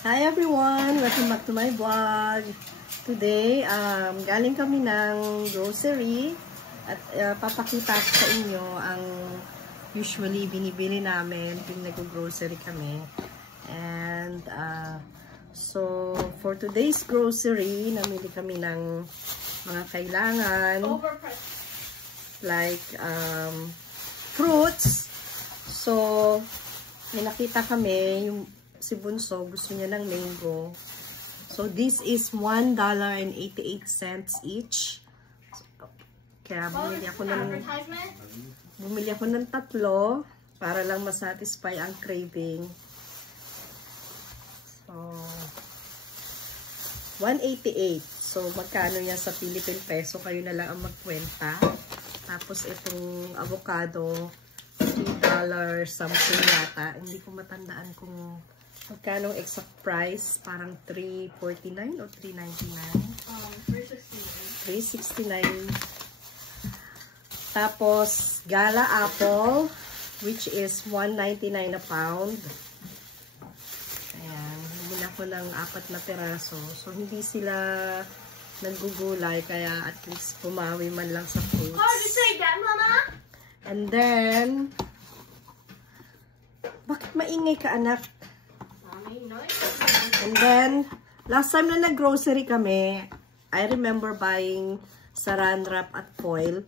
Hi everyone! Welcome back to my vlog. Today, galing kami ng grocery at papakita ko sa inyo ang usually binibili namin kung nag-grocery kami. And so for today's grocery, namili kami ng mga kailangan like fruits. So may nakita kami yung si Bunso, gusto niya ng mango. So, this is $1.88 each. Kaya bumili ako ng tatlo para lang masatisfy ang craving. So, $1.88. So, magkano yan sa Philippine peso? Kayo na lang ang magkwenta. Tapos, itong avocado, $3 something yata. Hindi ko matandaan kung magkano exact price? Parang $3.49 or $3.99? $3.69. Tapos, Gala apple, which is $1.99 a pound. Ayan. Bumili ako ng 4 na peraso. So, hindi sila naggugulay, kaya at least pumawi man lang sa fruits. Oh, did you say that, Mama? And then, bakit maingay ka, anak? And then, last time na nag-grocery kami, I remember buying saran wrap at foil.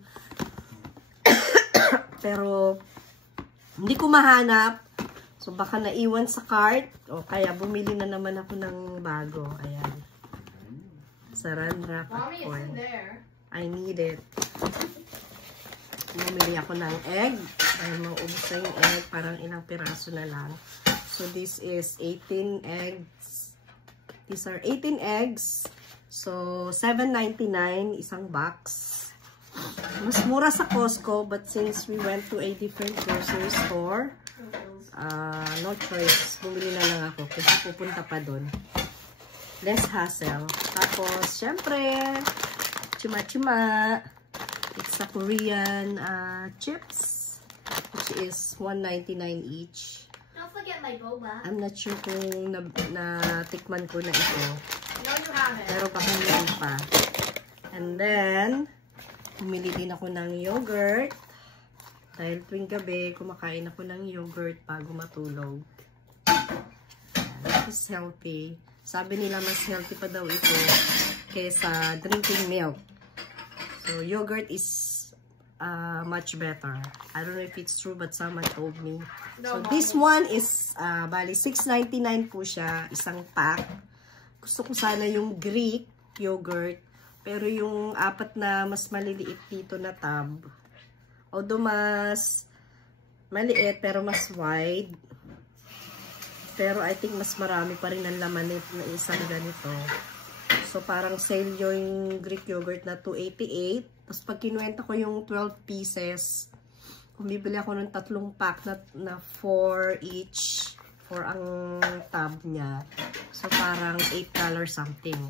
Pero, hindi ko mahanap. So, baka naiwan sa cart. O kaya, bumili na naman ako ng bago. Ayan. Saran wrap at foil. I need it. Bumili ako ng egg. Ay, maubos na yung egg. Parang ilang piraso na lang. So, this is 18 eggs. These are 18 eggs. So, $7.99 isang box. Mas mura sa Costco, but since we went to a different grocery store, no choice. Bumili na lang ako kasi pupunta pa dun. Less hassle. Tapos, syempre, chima-chima. It's a Korean chips, which is $1.99 each. Don't forget my boba. I'm not sure kung natikman ko na ito. No, you haven't. Pero baka meron pa. And then, bumili din ako ng yogurt. Dahil tuwing gabi, kumakain ako ng yogurt bago matulog. This is healthy. Sabi nila mas healthy pa daw ito kaysa drinking milk. So, yogurt is much better. I don't know if it's true, but someone told me. So, this one is, bali, $6.99 po siya, isang pack. Gusto ko sana yung Greek yogurt, pero yung 4 na mas maliliit dito na tub, although mas maliit, pero mas wide, pero I think mas marami pa rin ang laman na isang ganito. So, parang sale yung Greek yogurt na $2.88. Tapos, pag kinuwenta ko yung 12 pieces, bumibili ako ng 3 pack na 4 each for ang tab niya. So, parang $8 something.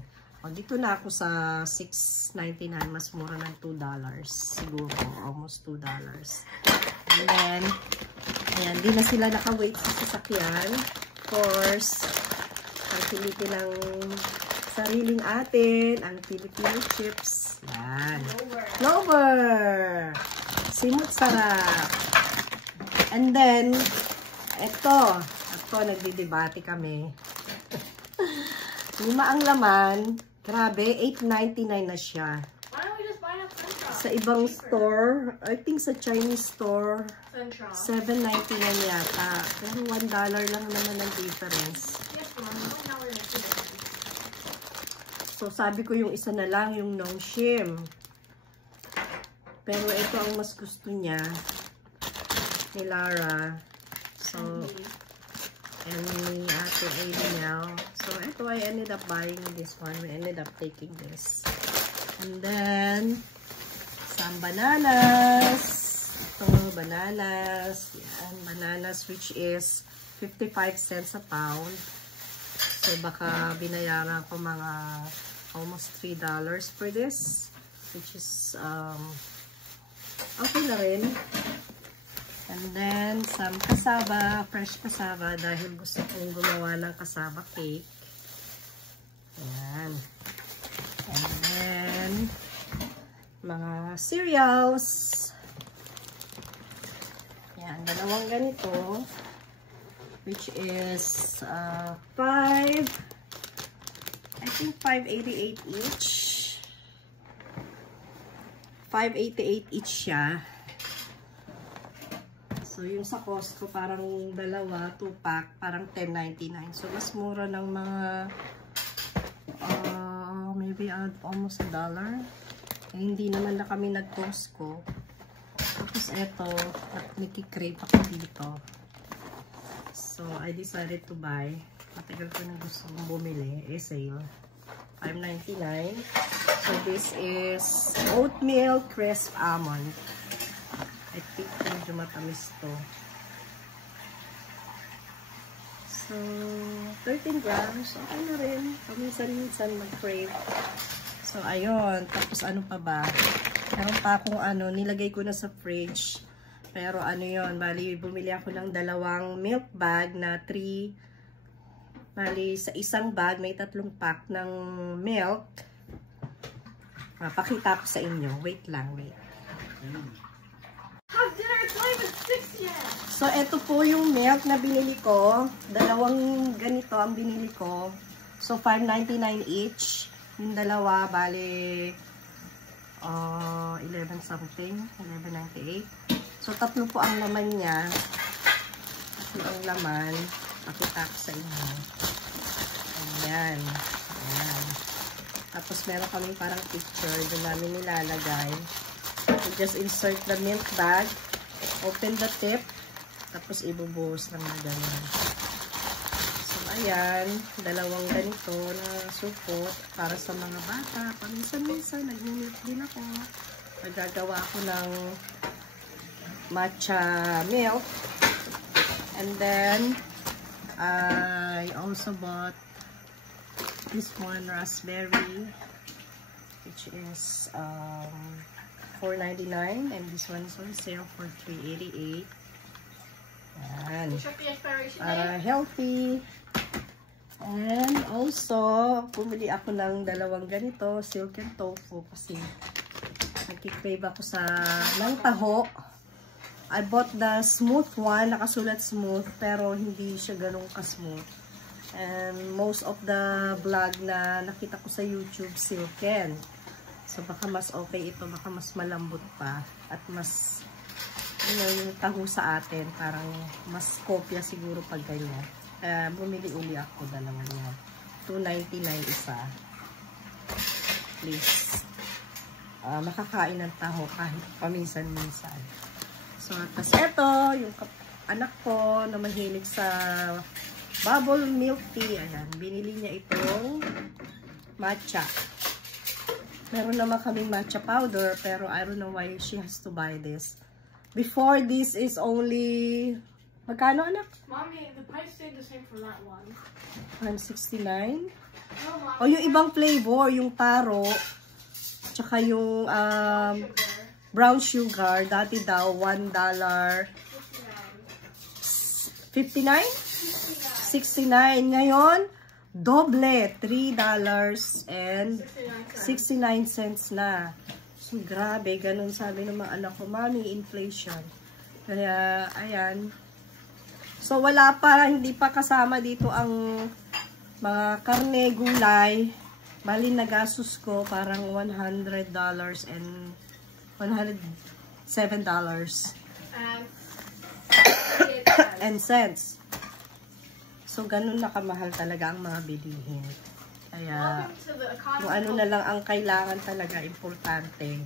O, dito na ako sa $6.99. Mas mura ng $2. Siguro, almost $2. And then, ayan, di na sila naka-wait sa sasakyan. Of course, ang pilitin ng sariling atin, ang Filipino chips. Yan. Clover! Simut sarap. And then, ito, nagdidebate kami. 5 ang laman. Grabe, $8.99 na siya. Why don't we just buy a French fry? Sa ibang store, I think sa Chinese store, $7.99 yata. Pero $1 lang naman ang difference. Yes, Mom. $1 is $2. So, sabi ko yung isa na lang, yung Nongshim. Pero ito ang mas gusto niya ni Lara. So, and ni Ate Aidinel. So, ito I ended up buying this one. We ended up taking this. And then, some bananas. Ito, bananas. Yan, bananas which is 55 cents a pound. So, baka binayaran ko mga almost $3 for this, which is okay na rin. And then, some cassava, fresh cassava, dahil gusto kong gumawa ng cassava cake. Ayan. And then, mga cereals. Ayan, dalawang ganito. Which is, 5 588 each. 588 each siya. So, yung sa Costco, parang dalawa, 2-pack, parang $10.99. So, mas mura ng mga, maybe almost $1. Eh, hindi naman na kami nag-Costco. Tapos, eto, nakikrave ako dito. So, I decided to buy. Matagal ko na gusto kong bumili. Sale. $5.99. So, this is oatmeal crisp almond. I think medyo matamis to. So, 13 grams. Okay na rin. Paminsan-minsan mag-crave. So, ayun. Tapos, ano pa ba? Meron pa akong nilagay ko na sa fridge. Pero, yun. Bali, bumili ako ng dalawang milk bag na 3. Bali, sa isang bag, may 3 pack ng milk. Pakita ko sa inyo. Wait lang, wait. Have dinner, it's not even 6 yet. So, ito po yung milk na binili ko. Dalawang ganito ang binili ko. So, $5.99 each. Yung dalawa, bali, 11 something. $11.98. So, 3 po ang laman niya. Ito ang laman. Pakita ko sa inyo. Ayan. Ayan. Tapos, meron kami parang picture. Doon namin nilalagay. So, just insert the milk bag. Open the tip. Tapos, ibubuhos lang na ganyan. So, ayan. Dalawang ganito na supot para sa mga bata. Paminsan-minsan, nag-milk din ako. Magagawa ako ng matcha milk. And then, I also bought this one, raspberry, which is $4.99, and this one is on sale for $3.88. Yan. Check the expiration Para date. healthy. And also, pumili ako ng dalawang ganito, silk and tofu, kasi nagkikrave ako ng taho. I bought the smooth one, nakasulat smooth, pero hindi siya ganun ka-smooth. And most of the vlog na nakita ko sa YouTube, silken. So, baka mas okay ito, baka mas malambot pa. At mas, yung taho sa atin, parang mas kopya siguro pag ganyan. Bumili uli ako, dalawa niya. $2.99 isa. Please. Makakain ng taho kahit paminsan-minsan. So, tapos ito, yung anak ko na mahilig sa bubble milk tea. Ayan, binili niya itong matcha. Meron naman kaming matcha powder, pero I don't know why she has to buy this. Before, this is only, magkano anak? Mommy, the price stayed the same for that one. $169. No, O, Mommy. yung ibang flavor, yung taro, tsaka yung brown sugar, dati daw $1. 59? 69. Ngayon, doble, $3.69 na. So, grabe, ganun sabi ng mga anak ko, Mami, inflation. Kaya, ayan. So, wala pa, hindi pa kasama dito ang mga karne, gulay. Bali, nagastos ko parang $100 and $107 and cents. So, ganun na kamahal talaga ang mga bilihin. Kaya, Welcome to the economy. kung ano na lang ang kailangan talaga, importante,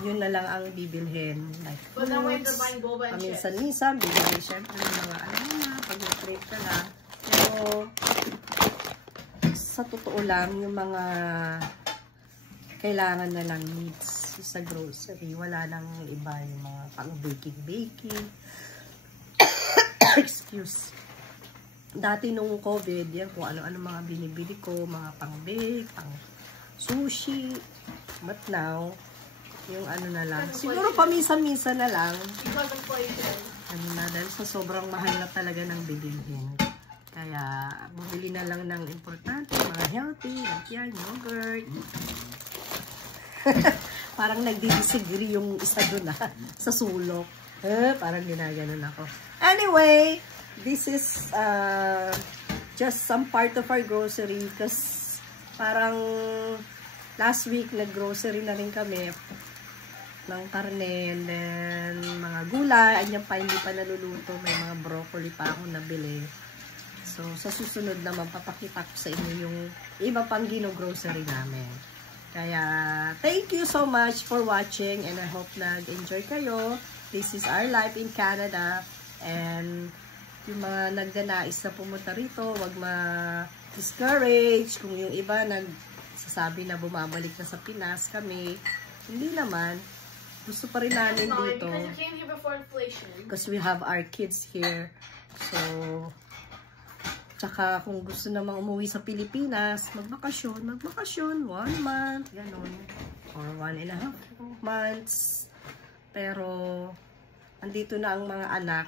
yun na lang ang bibilhin. Like But then when fruits, they're buying boba and chips. paminsan-minsan, bibili syempre ng mga pag mag-trade ka lang. Pero, sa totoo lang, yung mga kailangan na lang needs sa grocery, wala nang iba yung mga pang-baking. Excuse. Dati nung COVID, yan kung ano-ano mga binibili ko, mga pang-bake, pang-sushi. But now, Yung ano na lang. Siguro paminsan-minsan na lang. Contemplation. Ano na, dahil sa sobrang mahal na talaga ng bilihin. Kaya, bumili na lang ng importante, mga healthy, like yan, yogurt. Parang nagdi-disagree yung isa doon sa sulok. Parang ginaganon ako. Anyway, this is just some part of our grocery because parang last week nag-grocery na rin kami ng karne and then mga gulay. Anyan pa, hindi pa naluluto. May mga broccoli pa akong nabili. So, sa susunod naman, papakita ko sa inyo yung iba pang gino-grocery namin. Kaya, thank you so much for watching and I hope nag-enjoy kayo. This is our life in Canada and yung mga nagdanais na pumunta rito, wag ma-discourage. Kung yung iba nagsasabi na bumabalik na sa Pinas kami, hindi naman. Gusto pa rin namin dito. Because you came here before inflation. Because we have our kids here. So, tsaka kung gusto namang umuwi sa Pilipinas, magbakasyon, 1 month, ganun. Or 1.5 months. Pero, andito na ang mga anak,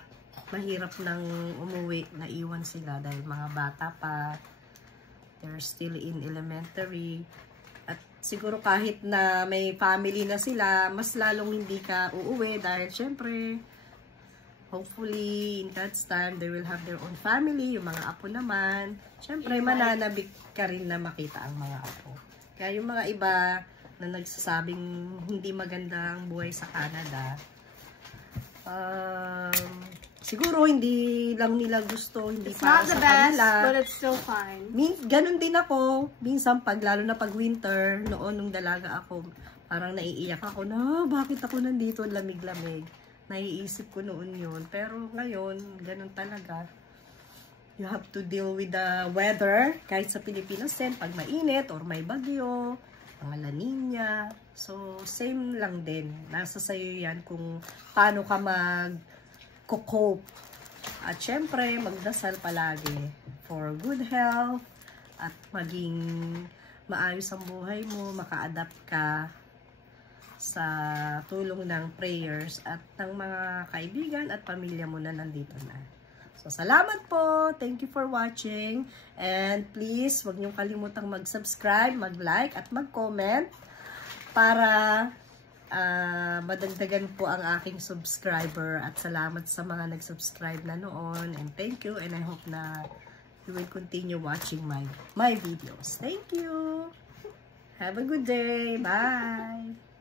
mahirap nang umuwi, naiwan sila dahil mga bata pa. They're still in elementary. At siguro kahit na may family na sila, mas lalong hindi ka uuwi dahil syempre, hopefully, in God's time, they will have their own family, yung mga apo naman. Syempre, mananabik ka rin na makita ang mga apo. Kaya yung mga iba na nagsasabing hindi maganda ang buhay sa Canada, siguro hindi lang nila gusto, hindi It's para not the sa best, kanila. but it's still fine. Ganun din ako. Minsan, lalo na pag winter, noon nung dalaga ako, parang naiiyak ako na, bakit ako nandito, lamig-lamig. Naiisip ko noon yun. Pero ngayon, ganun talaga. You have to deal with the weather. Kahit sa Pilipinas din, pag mainit or may bagyo, mga La Nina. So, same lang din. Nasa sayo yan kung paano ka mag-cope. At syempre, magdasal palagi for good health at maging maayos ang buhay mo, maka-adapt ka sa tulong ng prayers at ng mga kaibigan at pamilya mo na nandito na. So, salamat po. Thank you for watching. And please, huwag niyong kalimutang mag-subscribe, mag-like, at mag-comment para madagdagan po ang aking subscriber. At salamat sa mga nag-subscribe na noon. And thank you. And I hope na you will continue watching my videos. Thank you. Have a good day. Bye.